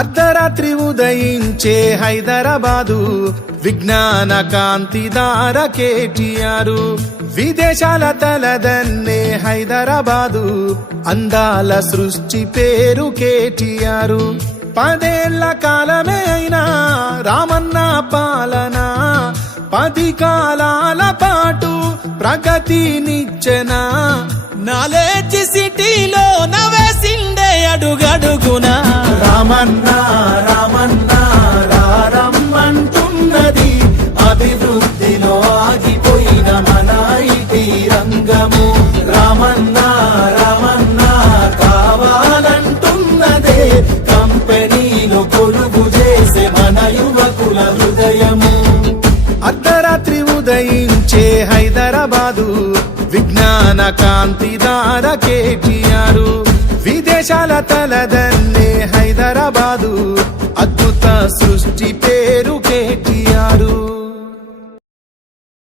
అర్ధరాత్రి ఉదయించే హైదరాబాదు విజ్ఞాన కాంతిదార కేటీఆర్. విదేశాల తలదన్నే హైదరాబాదు అందాల సృష్టి పేరు కేటీఆర్. 10 ఏళ్ల కాలమే అయినా రామన్న పాలన 10 కాలాల పాటు ప్రగతినిచ్చెనా. నాలెడ్జ్ సిటీలో నవేసిండే అడుగడుగునా. రామన్న రామన్న రారమ్మంటున్నది అభివృద్ధిలో ఆగిపోయిన మన ఐటీ రంగము. రామన్న రామన్న కావాలంటున్నదే కంపెనీలు కొలుగు చేసే మన యువకుల హృదయము. అర్ధరాత్రి ఉదయించే హైదరాబాదు విజ్ఞాన కాంతిదార కేటీఆర్. విదేశాల తలదన్నే హైదరాబాదు అద్భుత సృష్టి పేరు కేటీఆర్.